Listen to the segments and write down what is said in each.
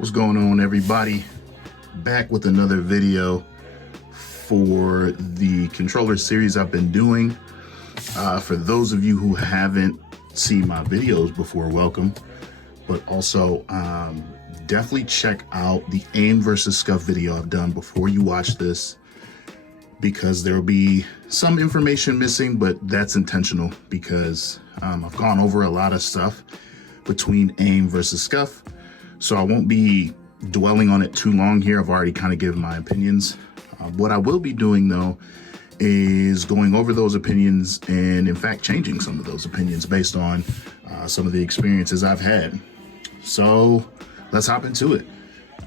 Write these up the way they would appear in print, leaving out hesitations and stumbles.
What's going on, everybody? Back with another video for the controller series I've been doing. For those of you who haven't seen my videos before, welcome. But also definitely check out the aim versus Scuf video I've done before you watch this, because there'll be some information missing, but that's intentional because I've gone over a lot of stuff between aim versus Scuf. So I won't be dwelling on it too long here. I've already kind of given my opinions. What I will be doing though is going over those opinions and in fact changing some of those opinions based on some of the experiences I've had. So let's hop into it.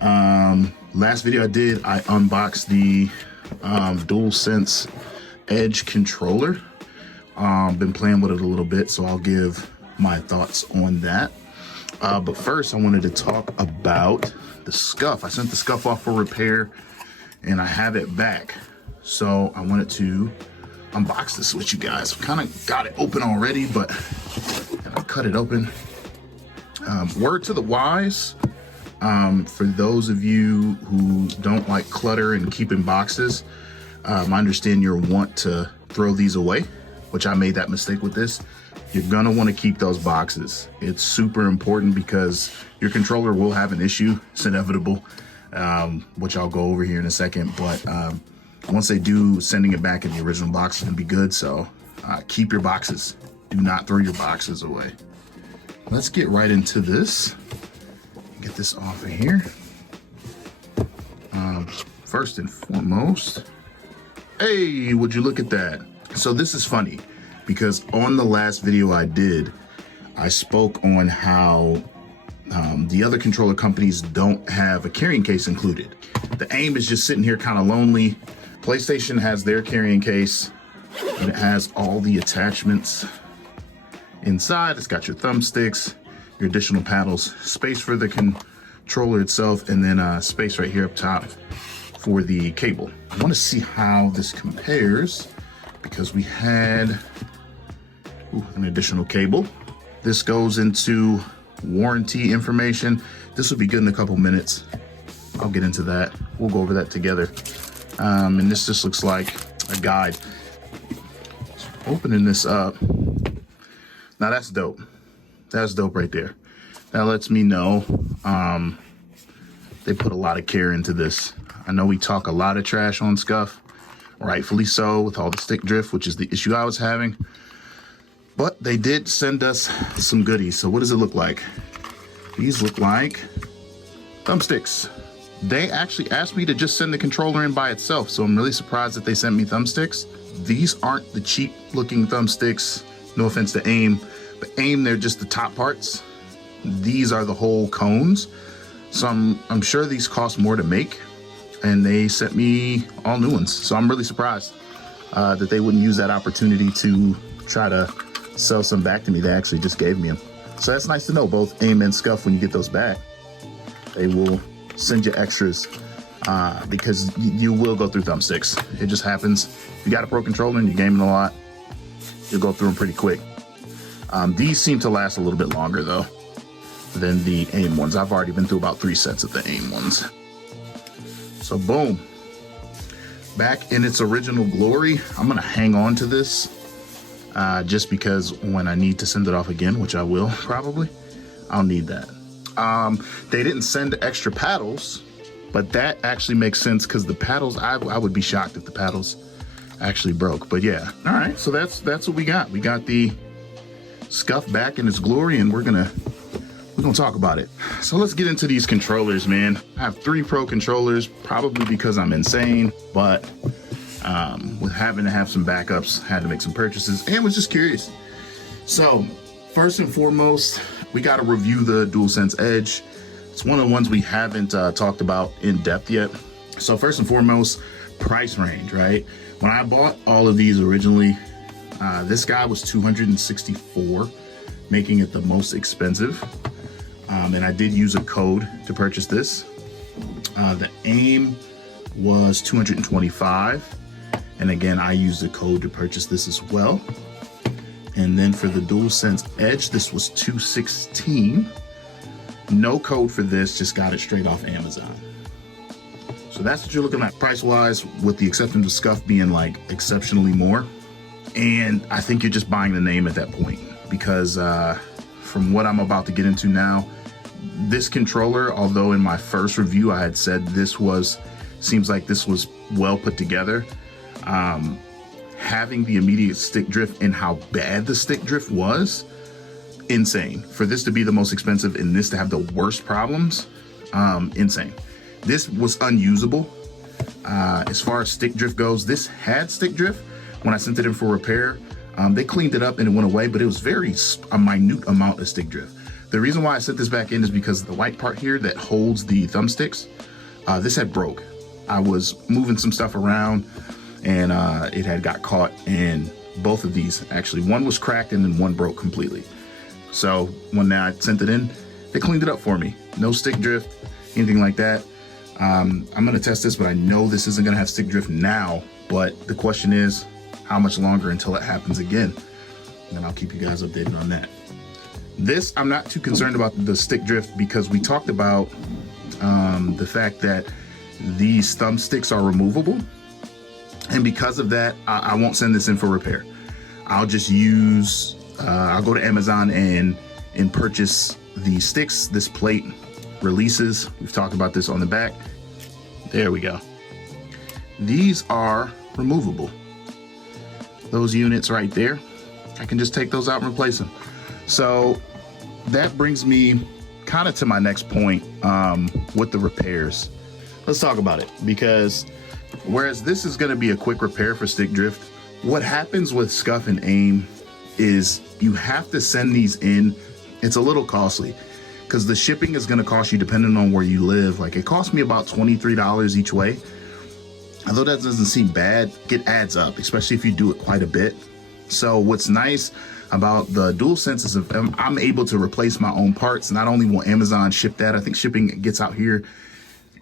Last video I did, I unboxed the DualSense Edge controller. Been playing with it a little bit, so I'll give my thoughts on that. But first I wanted to talk about the Scuf. I sent the Scuf off for repair and I have it back. So I wanted to unbox this with you guys. I've kind of got it open already, but I'll cut it open. Word to the wise, for those of you who don't like clutter and keeping boxes, I understand your want to throw these away, which I made that mistake with this. You're gonna want to keep those boxes. It's super important because your controller will have an issue. It's inevitable, which I'll go over here in a second. But once they do, sending it back in the original box is gonna be good. So keep your boxes. Do not throw your boxes away. Let's get right into this. Get this off of here. First and foremost, hey, would you look at that? So this is funny, because on the last video I did, I spoke on how the other controller companies don't have a carrying case included. The aim is just sitting here kind of lonely. PlayStation has their carrying case, and it has all the attachments inside. It's got your thumbsticks, your additional paddles, space for the controller itself, and then space right here up top for the cable. I want to see how this compares, because we had an additional cable. This goes into warranty information. This will be good in a couple minutes. I'll get into that. We'll go over that together. And this just looks like a guide. Opening this up. Now that's dope. That's dope right there. That lets me know they put a lot of care into this. I know we talk a lot of trash on Scuf, rightfully so, with all the stick drift, which is the issue I was having. But they did send us some goodies. So what does it look like? These look like thumbsticks. They actually asked me to just send the controller in by itself, so I'm really surprised that they sent me thumbsticks. These aren't the cheap looking thumbsticks, no offense to aim, but aim, they're just the top parts. These are the whole cones. So I'm sure these cost more to make, and they sent me all new ones. So I'm really surprised that they wouldn't use that opportunity to try to sell some back to me. They actually just gave me them. So that's nice to know. Both aim and Scuf, when you get those back, they will send you extras because you will go through thumbsticks. It just happens. If you got a pro controller and you're gaming a lot, you'll go through them pretty quick. These seem to last a little bit longer though than the aim ones. I've already been through about 3 sets of the aim ones. So boom, back in its original glory. I'm gonna hang on to this just because when I need to send it off again, which I will probably, I'll need that. They didn't send extra paddles, but that actually makes sense because the paddles, I would be shocked if the paddles actually broke. But yeah, all right, so that's what we got. We got the Scuf back in its glory, and we're gonna talk about it. So let's get into these controllers, man. I have 3 pro controllers, probably because I'm insane, but with having to have some backups, had to make some purchases and was just curious. So first and foremost, we got to review the DualSense Edge. It's one of the ones we haven't talked about in depth yet. So first and foremost, price range, right? When I bought all of these originally, this guy was $264, making it the most expensive. And I did use a code to purchase this. The aim was $225. And again, I used a code to purchase this as well. And then for the DualSense Edge, this was $216. No code for this, just got it straight off Amazon. So that's what you're looking at price-wise, with the exception of Scuf being like exceptionally more. And I think you're just buying the name at that point, because from what I'm about to get into now, this controller, although in my first review I had said seems like this was well put together, having the immediate stick drift and how bad the stick drift was, insane. For this to be the most expensive and this to have the worst problems, insane. This was unusable. As far as stick drift goes, this had stick drift. When I sent it in for repair, they cleaned it up and it went away, but it was a minute amount of stick drift. The reason why I sent this back in is because the white part here that holds the thumbsticks, this had broke. I was moving some stuff around and it had got caught, and both of these, actually, one was cracked and then one broke completely. So when I sent it in, they cleaned it up for me. No stick drift, anything like that. I'm gonna test this, but I know this isn't gonna have stick drift now, but the question is, how much longer until it happens again? And I'll keep you guys updated on that. This, I'm not too concerned about the stick drift, because we talked about the fact that these thumbsticks are removable. And because of that, I won't send this in for repair. I'll just use, I'll go to Amazon and purchase the sticks. This plate releases. We've talked about this on the back. There we go. These are removable. Those units right there, I can just take those out and replace them. So that brings me kind of to my next point with the repairs. Let's talk about it, because whereas this is going to be a quick repair for stick drift, what happens with Scuf and AIM is you have to send these in. It's a little costly because the shipping is going to cost you, depending on where you live. Like, it cost me about $23 each way. Although that doesn't seem bad, it adds up, especially if you do it quite a bit. So what's nice about the DualSense is I'm able to replace my own parts. Not only will Amazon ship that, I think shipping gets out here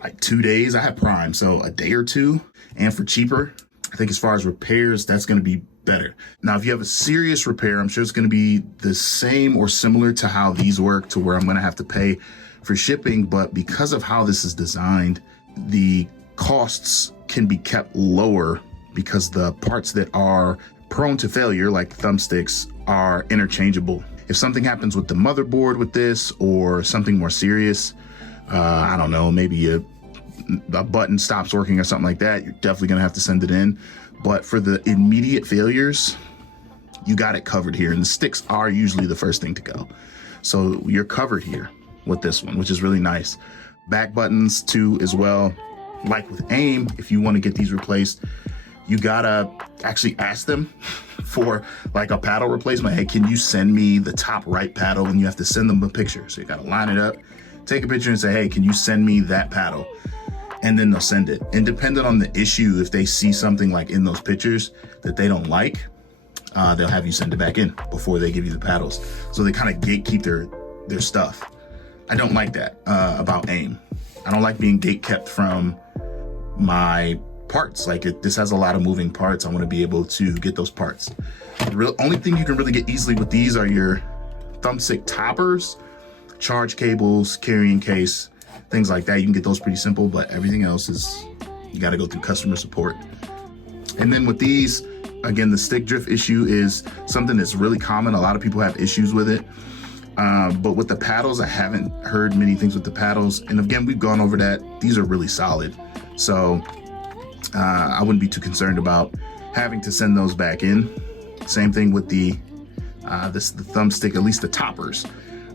like 2 days. I have Prime, so a day or two, and for cheaper. I think as far as repairs, that's going to be better. Now, if you have a serious repair, I'm sure it's going to be the same or similar to how these work, to where I'm going to have to pay for shipping. But because of how this is designed, the costs can be kept lower, because the parts that are prone to failure, like thumbsticks, are interchangeable. If something happens with the motherboard with this, or something more serious, I don't know, maybe a button stops working or something like that, you're definitely gonna have to send it in. But for the immediate failures, you got it covered here, and the sticks are usually the first thing to go. So you're covered here with this one, which is really nice. Back buttons too as well. Like with AIM, if you want to get these replaced, you gotta actually ask them for like a paddle replacement. Hey, can you send me the top right paddle? And you have to send them a picture. So you gotta line it up, take a picture and say, hey, can you send me that paddle? And then they'll send it. And depending on the issue, if they see something like in those pictures that they don't like, they'll have you send it back in before they give you the paddles. So they kind of gatekeep their stuff. I don't like that about AIM. I don't like being gatekept from my parts. Like, this has a lot of moving parts. I want to be able to get those parts. The only thing you can really get easily with these are your thumbstick toppers, charge cables, carrying case, things like that. You can get those pretty simple, but everything else is, you got to go through customer support. And then with these, again, the stick drift issue is something that's really common. A lot of people have issues with it. But with the paddles, I haven't heard many things with the paddles. And again, we've gone over that. These are really solid. So I wouldn't be too concerned about having to send those back in. Same thing with the thumbstick. At least the toppers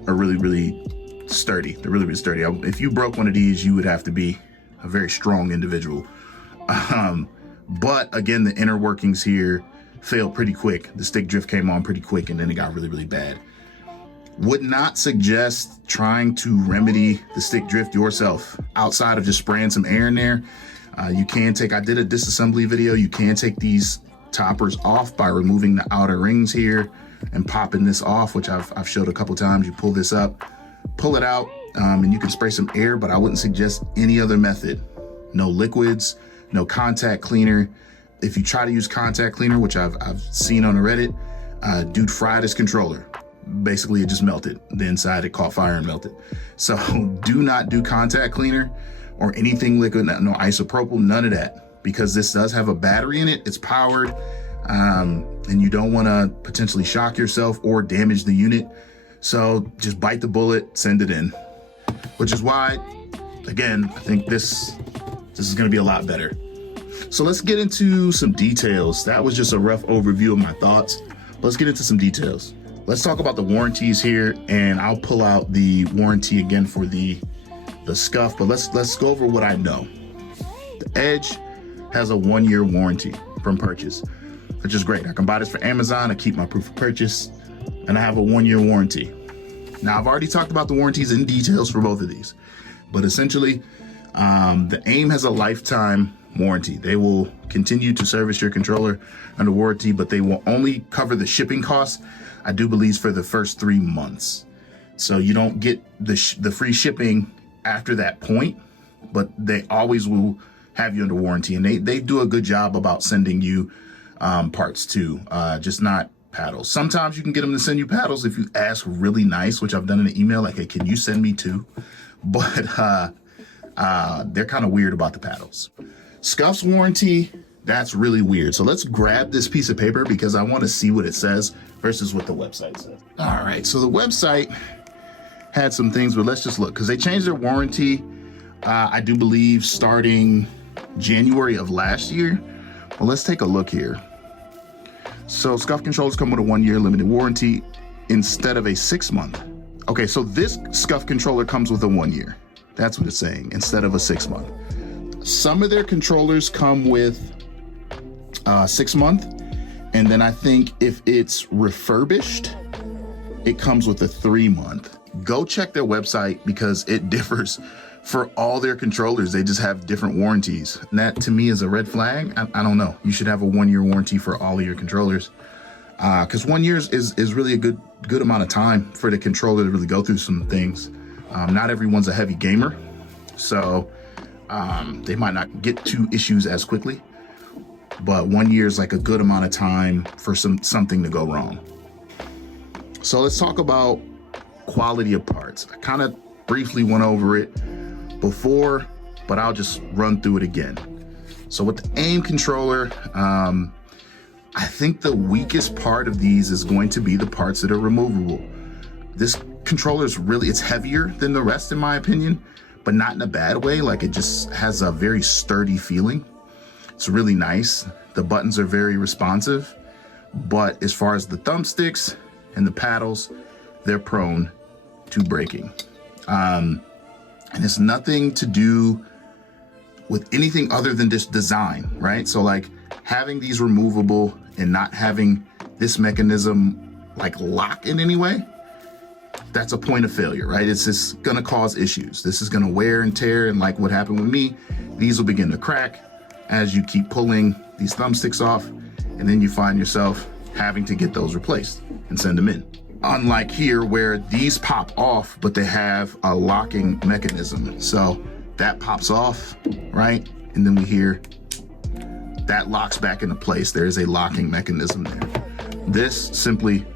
are really, really sturdy. They're really, really sturdy. If you broke one of these, you would have to be a very strong individual. But again, the inner workings here failed pretty quick. The stick drift came on pretty quick, and then it got really, really bad. Would not suggest trying to remedy the stick drift yourself outside of just spraying some air in there. You can take, I did a disassembly video. You can take these toppers off by removing the outer rings here and popping this off, which I've showed a couple times. You pull this up, pull it out, and you can spray some air, but I wouldn't suggest any other method. No liquids, no contact cleaner. If you try to use contact cleaner, which I've seen on the Reddit, dude fried his controller. basically it just melted. The inside, it caught fire and melted. So do not do contact cleaner or anything liquid, no isopropyl, none of that, because this does have a battery in it. It's powered, and you don't want to potentially shock yourself or damage the unit. So just bite the bullet, send it in, which is why, again, I think this is going to be a lot better. So let's get into some details. That was just a rough overview of my thoughts. Let's get into some details. Let's talk about the warranties here, and I'll pull out the warranty again for the Scuf, but let's go over what I know. The Edge has a 1-year warranty from purchase, which is great. I can buy this for Amazon, I keep my proof of purchase, and I have a 1-year warranty. Now, I've already talked about the warranties in details for both of these, but essentially, the AIM has a lifetime warranty. They will continue to service your controller under warranty, but they will only cover the shipping costs, I do believe, for the first 3 months. So you don't get the free shipping after that point, but they always will have you under warranty, and they do a good job about sending you parts too, just not paddles. Sometimes you can get them to send you paddles if you ask really nice, which I've done in an email, like, hey, can you send me 2? But they're kind of weird about the paddles. Scuf's warranty, that's really weird. So let's grab this piece of paper because I want to see what it says versus what the website says. All right, so the website had some things, but let's just look, because they changed their warranty, I do believe, starting January of last year. Well, let's take a look here. So Scuf controllers come with a 1-year limited warranty instead of a 6-month. Okay, so this Scuf controller comes with a 1 year. That's what it's saying, instead of a 6-month. Some of their controllers come with 6-month, and then I think if it's refurbished, it comes with a 3-month. Go check their website because it differs for all their controllers. They just have different warranties. And that to me is a red flag. I don't know. You should have a 1-year warranty for all of your controllers, because 1 year is really a good amount of time for the controller to really go through some things. Not everyone's a heavy gamer, so they might not get to issues as quickly, but 1 year is like a good amount of time for something to go wrong. So let's talk about quality of parts. I kind of briefly went over it before, but I'll just run through it again. So with the AIM controller, I think the weakest part of these is going to be the parts that are removable. This controller is it's heavier than the rest in my opinion, but not in a bad way. Like, it just has a very sturdy feeling. It's really nice. The buttons are very responsive, but as far as the thumbsticks and the paddles, they're prone to breaking. And it's nothing to do with anything other than just design, right? So like having these removable and not having this mechanism like lock in any way, that's a point of failure, right? It's just gonna cause issues. This is gonna wear and tear, and like what happened with me, these will begin to crack as you keep pulling these thumbsticks off, and then you find yourself having to get those replaced and send them in. Unlike here where these pop off, but they have a locking mechanism. So that pops off, right? And then we hear that locks back into place. There is a locking mechanism there. This, simply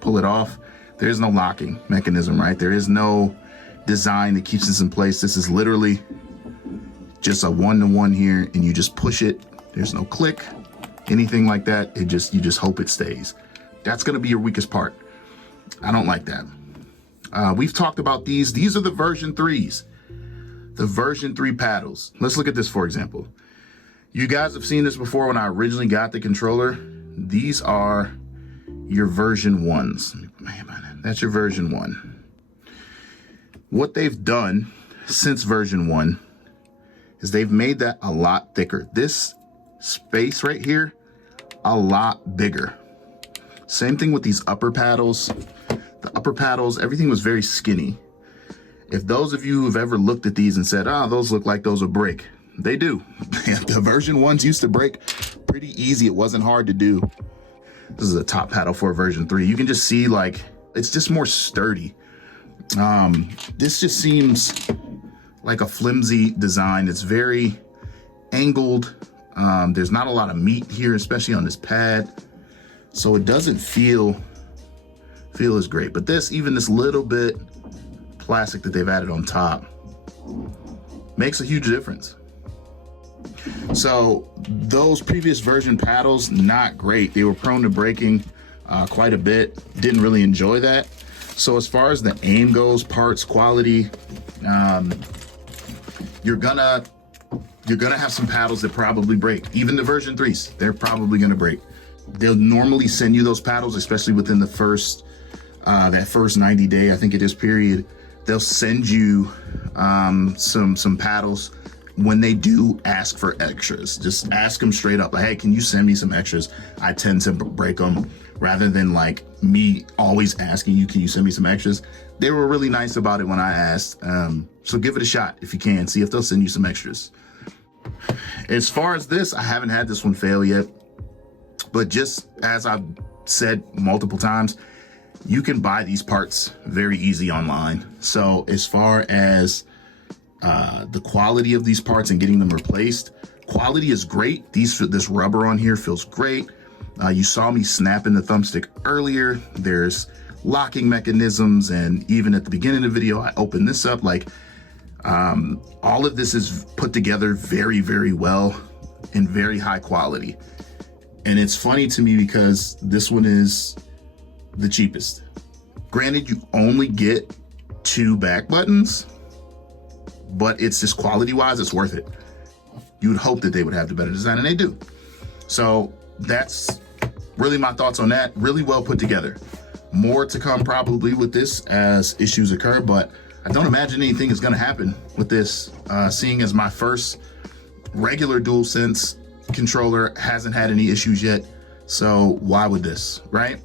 pull it off. There's no locking mechanism, right? There is no design that keeps this in place. This is literally just a one-to-one here, and you just push it. There's no click, anything like that. You just hope it stays. That's gonna be your weakest part. I don't like that. We've talked about these. These are the version 3s, the version 3 paddles. Let's look at this, for example. You guys have seen this before when I originally got the controller. These are your version 1s. That's your version 1. What they've done since version 1 is they've made that a lot thicker. This space right here, a lot bigger. Same thing with these upper paddles. The upper paddles, everything was very skinny. If those of you who've ever looked at these and said, oh, those look like those will break, they do. The version 1s used to break pretty easy. It wasn't hard to do. This is a top paddle for version 3. You can just see, like, it's just more sturdy. This just seems like a flimsy design. It's very angled. There's not a lot of meat here, especially on this pad. So it doesn't feel feel is great. But this, even this little bit plastic that they've added on top makes a huge difference. So those previous version paddles, not great. They were prone to breaking quite a bit. Didn't really enjoy that. So as far as the aim goes, parts, quality, you're gonna have some paddles that probably break. Even the version 3s, they're probably gonna break. They'll normally send you those paddles, especially within the first, that first 90 day, I think it is, period. They'll send you some paddles. When they do ask for extras, just ask them straight up, like, hey, can you send me some extras? I tend to break them, rather than like me always asking you, can you send me some extras? They were really nice about it when I asked. So give it a shot if you can, see if they'll send you some extras. As far as this, I haven't had this one fail yet, but just as I've said multiple times, you can buy these parts very easy online. So as far as the quality of these parts and getting them replaced, quality is great. This rubber on here feels great. You saw me snapping the thumbstick earlier. There's locking mechanisms, and even at the beginning of the video, I opened this up. Like, all of this is put together very, very well and very high quality. And it's funny to me because this one is the cheapest. Granted, you only get 2 back buttons, but it's just quality-wise, it's worth it. You would hope that they would have the better design, and they do. So that's really my thoughts on that. Really well put together. More to come probably with this as issues occur, but I don't imagine anything is gonna happen with this, seeing as my first regular DualSense controller hasn't had any issues yet. So why would this, right?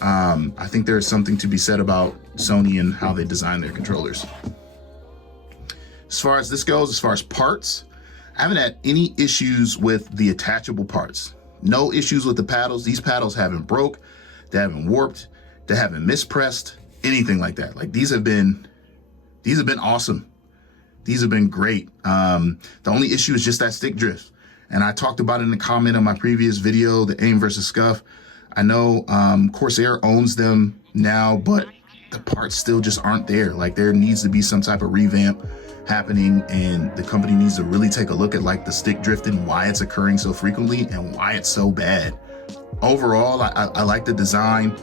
I think there's something to be said about Sony and how they design their controllers. As far as this goes, as far as parts, I haven't had any issues with the attachable parts. No issues with the paddles. These paddles haven't broke, they haven't warped, they haven't mispressed, anything like that. Like, these have been awesome. These have been great. The only issue is just that stick drift. And I talked about it in the comment on my previous video, the AIM versus Scuf. I know Corsair owns them now, but the parts still just aren't there. Like, there needs to be some type of revamp happening, and the company needs to really take a look at like the stick drift and why it's occurring so frequently and why it's so bad. Overall, I like the design.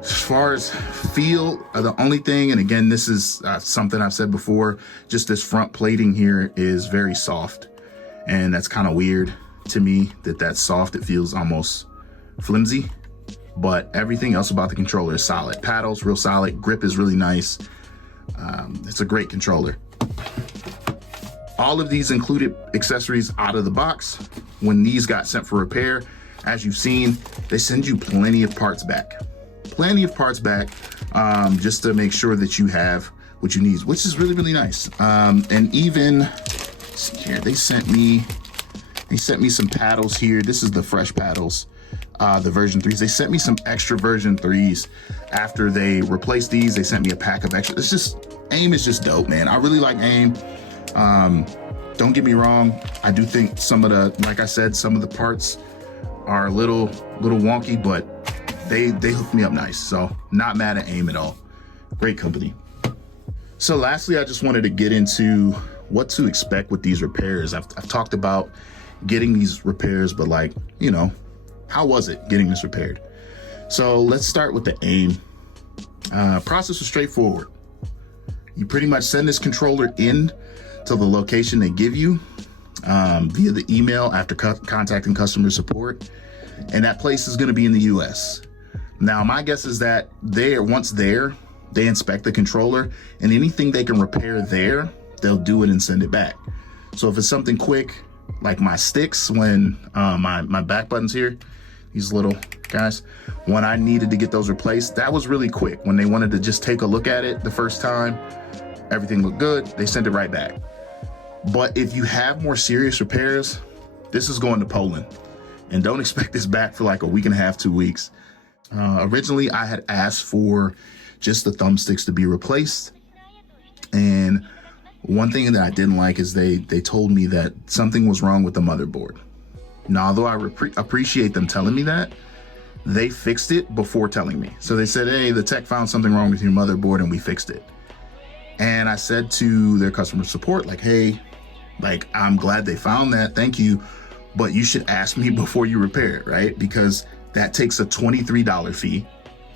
As far as feel, the only thing, and again, this is something I've said before, just this front plating here is very soft, and that's kind of weird to me that that's soft. It feels almost flimsy, but everything else about the controller is solid. Paddles real solid, grip is really nice. It's a great controller. All of these included accessories out of the box. When these got sent for repair, as you've seen, they send you plenty of parts back. Just to make sure that you have what you need, which is really, really nice. And even here, they sent me some paddles here. This is the fresh paddles, the version 3s. They sent me some extra version 3s after they replaced these. They sent me a pack of extra. It's just, AIM is just dope, man. I really like AIM. Don't get me wrong, I do think some of the, like I said, some of the parts are a little wonky, but they hooked me up nice. So not mad at AIM at all. Great company. So lastly, I just wanted to get into what to expect with these repairs. I've talked about getting these repairs, but like, you know, how was it getting this repaired? So let's start with the AIM. Process was straightforward. You pretty much send this controller in to the location they give you via the email after contacting customer support, and that place is going to be in the US. Now, my guess is that once there, they inspect the controller, and anything they can repair there, they'll do it and send it back. So if it's something quick, like my sticks, when my back buttons here, these little guys, when I needed to get those replaced, that was really quick. When they wanted to just take a look at it the first time, everything looked good, they sent it right back. But if you have more serious repairs, this is going to Poland, and don't expect this back for like a week and a half, 2 weeks. Originally, I had asked for just the thumbsticks to be replaced, and one thing that I didn't like is they told me that something was wrong with the motherboard. Now, although I appreciate them telling me that, they fixed it before telling me. So they said, hey, the tech found something wrong with your motherboard and we fixed it. And I said to their customer support, like, hey, like, I'm glad they found that. Thank you. But you should ask me before you repair it, right? Because that takes a $23 fee,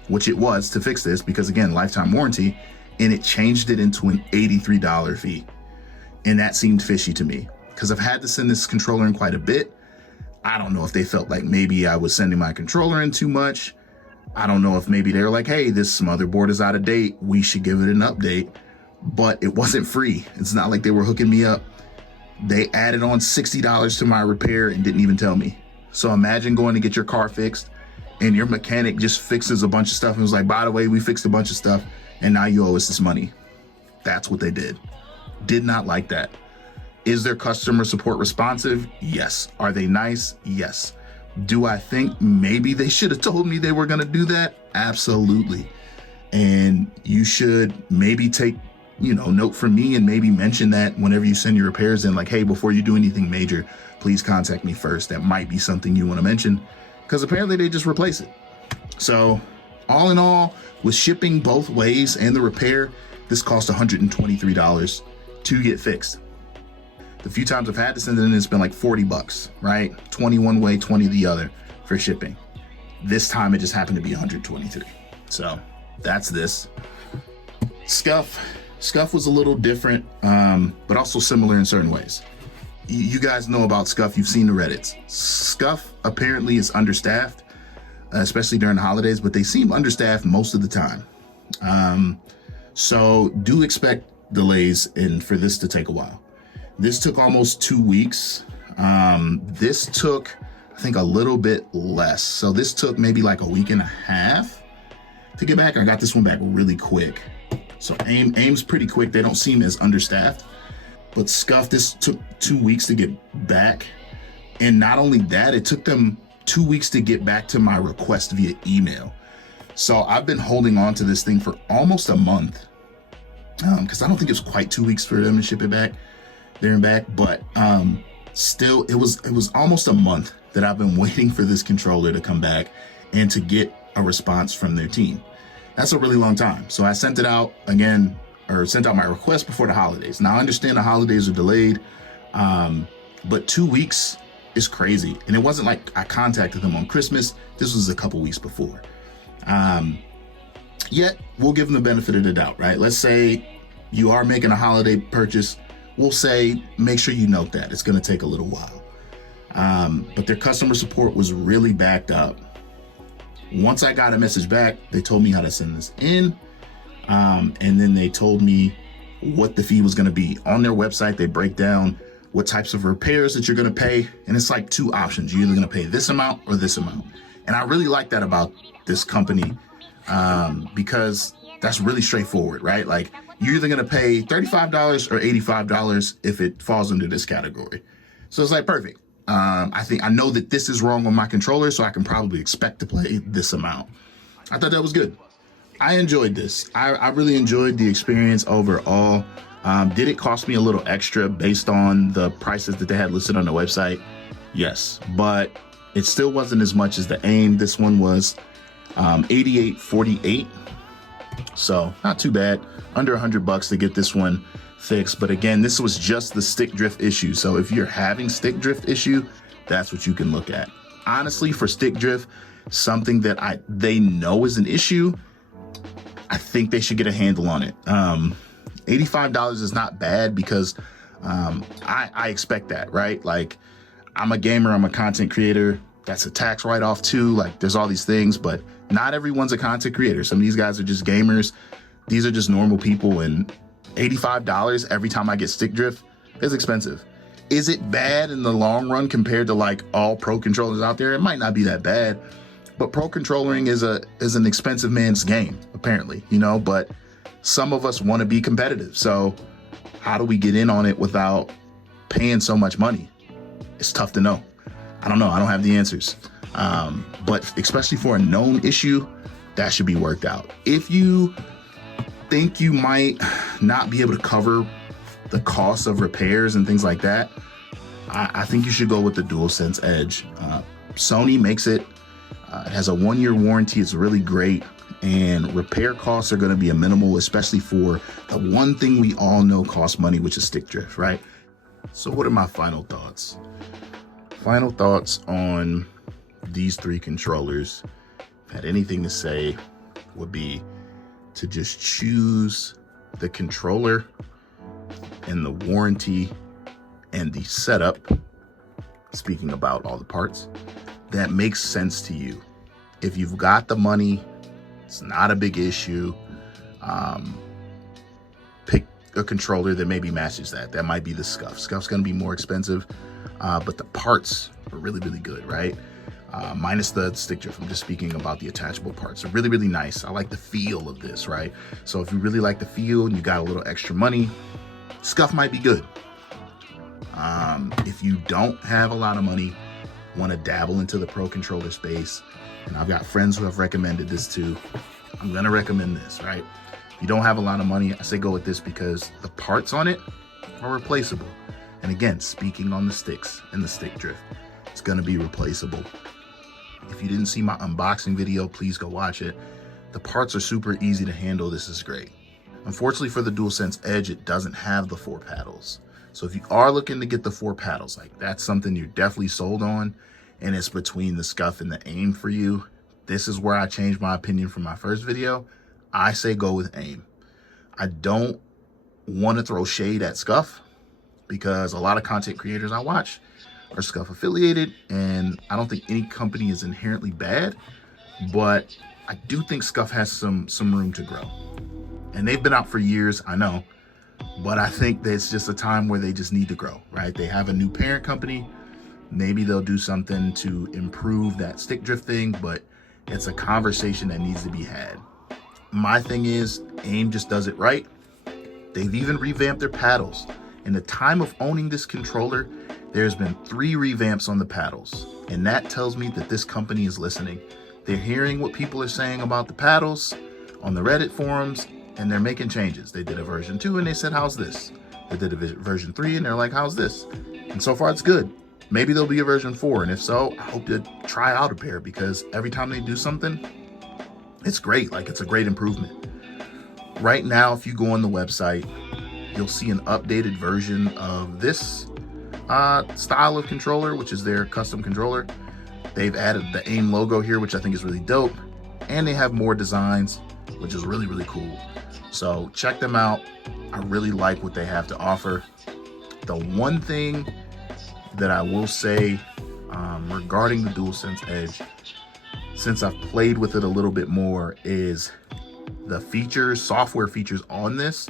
which it was to fix this because, again, lifetime warranty, and it changed it into an $83 fee. And that seemed fishy to me because I've had to send this controller in quite a bit. I don't know if they felt like maybe I was sending my controller in too much. I don't know if maybe they were like, hey, this motherboard is out of date. We should give it an update. But it wasn't free. It's not like they were hooking me up. They added on $60 to my repair and didn't even tell me. So imagine going to get your car fixed and your mechanic just fixes a bunch of stuff and was like, by the way, we fixed a bunch of stuff and now you owe us this money. That's what they did. Did not like that. Is their customer support responsive? Yes. Are they nice? Yes. Do I think maybe they should have told me they were going to do that? Absolutely. And you should maybe take, note from me and maybe mention that whenever you send your repairs in, like, hey, before you do anything major, please contact me first. That might be something you want to mention because apparently they just replace it. So all in all, with shipping both ways and the repair, this cost $123 to get fixed. The few times I've had to send it in, it's been like $40, right? 20 one way, 20 the other for shipping. This time it just happened to be 123. So that's this. Scuf was a little different, but also similar in certain ways. You guys know about Scuf. You've seen the Reddits. Scuf apparently is understaffed, especially during the holidays, but they seem understaffed most of the time. So do expect delays and for this to take a while. This took almost 2 weeks. This took, I think, a little bit less. So this took maybe like a week and a half to get back. I got this one back really quick. So AIM's pretty quick. They don't seem as understaffed. But Scuf, this took 2 weeks to get back. And not only that, it took them 2 weeks to get back to my request via email. So I've been holding on to this thing for almost a month. Because I don't think it was quite 2 weeks for them to ship it back there and back. But still, it was almost a month that I've been waiting for this controller to come back and to get a response from their team. That's a really long time. So I sent it out again, or sent out my request before the holidays. Now I understand the holidays are delayed, but 2 weeks is crazy. And it wasn't like I contacted them on Christmas. This was a couple weeks before. Yet we'll give them the benefit of the doubt, right? Let's say you are making a holiday purchase. We'll say, make sure you note that it's going to take a little while. But their customer support was really backed up. Once I got a message back, they told me how to send this in. And then they told me what the fee was going to be. On their website, they break down what types of repairs that you're going to pay. And it's like two options. You're either going to pay this amount or this amount. And I really like that about this company, because that's really straightforward, right? Like, you're either going to pay $35 or $85 if it falls into this category. So it's like perfect. I know that this is wrong on my controller, so I can probably expect to pay this amount. I thought that was good. I enjoyed this. I really enjoyed the experience overall. Did it cost me a little extra based on the prices that they had listed on the website? Yes, but it still wasn't as much as the AIM. This one was $88.48. So not too bad. Under $100 to get this one fixed. But again, this was just the stick drift issue. So if you're having stick drift issue, that's what you can look at. Honestly, for stick drift, something that they know is an issue, I think they should get a handle on it. $85 is not bad because I expect that, right? Like, I'm a gamer, I'm a content creator. That's a tax write-off too. Like, there's all these things, but not everyone's a content creator. Some of these guys are just gamers. These are just normal people, and $85 every time I get stick drift is expensive. Is it bad in the long run compared to like all pro controllers out there? It might not be that bad, but pro controllering is an expensive man's game, apparently, but some of us want to be competitive. So how do we get in on it without paying so much money? It's tough to know. I don't know. I don't have the answers. But especially for a known issue, that should be worked out. If you think you might not be able to cover the cost of repairs and things like that, I think you should go with the DualSense Edge. Sony makes it. It has a 1-year warranty. It's really great. And repair costs are going to be a minimal, especially for the one thing we all know costs money, which is stick drift, right? So what are my final thoughts? Final thoughts on these 3 controllers. If I had anything to say, would be to just choose the controller and the warranty and the setup, speaking about all the parts, that makes sense to you. If you've got the money, it's not a big issue. Pick a controller that maybe matches that. That might be the Scuf. Scuf's gonna be more expensive, but the parts are really, really good, right? Minus the stick drift. I'm just speaking about the attachable parts. They're really, really nice. I like the feel of this, right? So if you really like the feel and you got a little extra money, Scuf might be good. If you don't have a lot of money, want to dabble into the pro controller space, and I've got friends who have recommended this too, I'm gonna recommend this, right? If you don't have a lot of money, I say go with this because the parts on it are replaceable. And again, speaking on the sticks and the stick drift, it's gonna be replaceable. If you didn't see my unboxing video, please go watch it. The parts are super easy to handle. This is great. Unfortunately for the DualSense Edge, it doesn't have the 4 paddles. So if you are looking to get the 4 paddles, like that's something you're definitely sold on, and it's between the Scuf and the AIM for you, this is where I changed my opinion from my first video. I say go with AIM. I don't want to throw shade at Scuf because a lot of content creators I watch are Scuf affiliated, and I don't think any company is inherently bad, but I do think Scuf has some room to grow. And they've been out for years, I know, but I think that it's just a time where they just need to grow, right? They have a new parent company. Maybe they'll do something to improve that stick drift thing, but it's a conversation that needs to be had. My thing is, AIM just does it right. They've even revamped their paddles. In the time of owning this controller, there's been 3 revamps on the paddles, and that tells me that this company is listening. They're hearing what people are saying about the paddles on the Reddit forums, and they're making changes. They did a version 2 and they said, how's this? They did a version 3 and they're like, how's this? And so far it's good. Maybe there'll be a version 4, and if so, I hope to try out a pair because every time they do something, it's great. Like, it's a great improvement. Right now, if you go on the website, you'll see an updated version of this style of controller, which is their custom controller. They've added the AIM logo here, which I think is really dope, and they have more designs, which is really, really cool. So check them out. I really like what they have to offer. The one thing that I will say regarding the DualSense Edge, since I've played with it a little bit more, is the features, software features on this,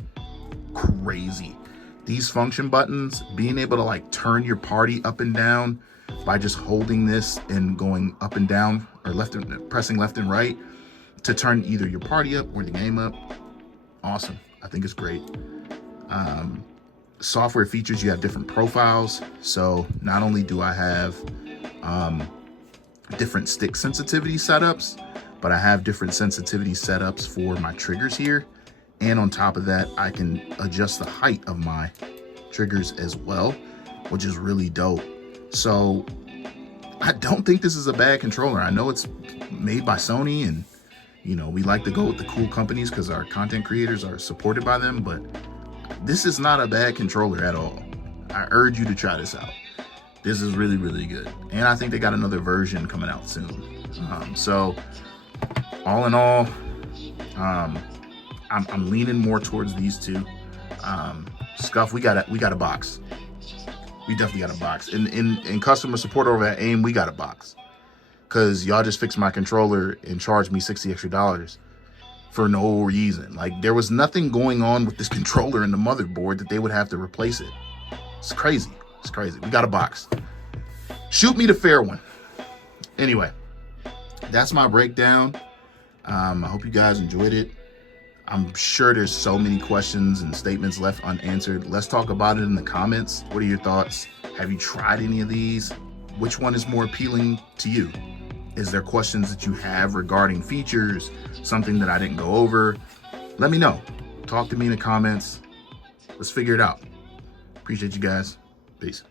crazy. These function buttons, being able to like turn your party up and down by just holding this and going up and down, or pressing left and right to turn either your party up or the game up. Awesome. I think it's great. Software features, you have different profiles. So not only do I have different stick sensitivity setups, but I have different sensitivity setups for my triggers here. And on top of that, I can adjust the height of my triggers as well, which is really dope. So I don't think this is a bad controller. I know it's made by Sony, and you know, we like to go with the cool companies because our content creators are supported by them, but this is not a bad controller at all. I urge you to try this out. This is really, really good. And I think they got another version coming out soon. So all in all, I'm leaning more towards these two. Scuf, we got a box. We definitely got a box. In customer support over at AIM, we got a box. Cause y'all just fixed my controller and charged me $60 extra for no reason. Like, there was nothing going on with this controller and the motherboard that they would have to replace it. It's crazy. It's crazy. We got a box. Shoot me the fair one. Anyway, that's my breakdown. I hope you guys enjoyed it. I'm sure there's so many questions and statements left unanswered. Let's talk about it in the comments. What are your thoughts? Have you tried any of these? Which one is more appealing to you? Is there questions that you have regarding features, something that I didn't go over? Let me know. Talk to me in the comments. Let's figure it out. Appreciate you guys. Peace.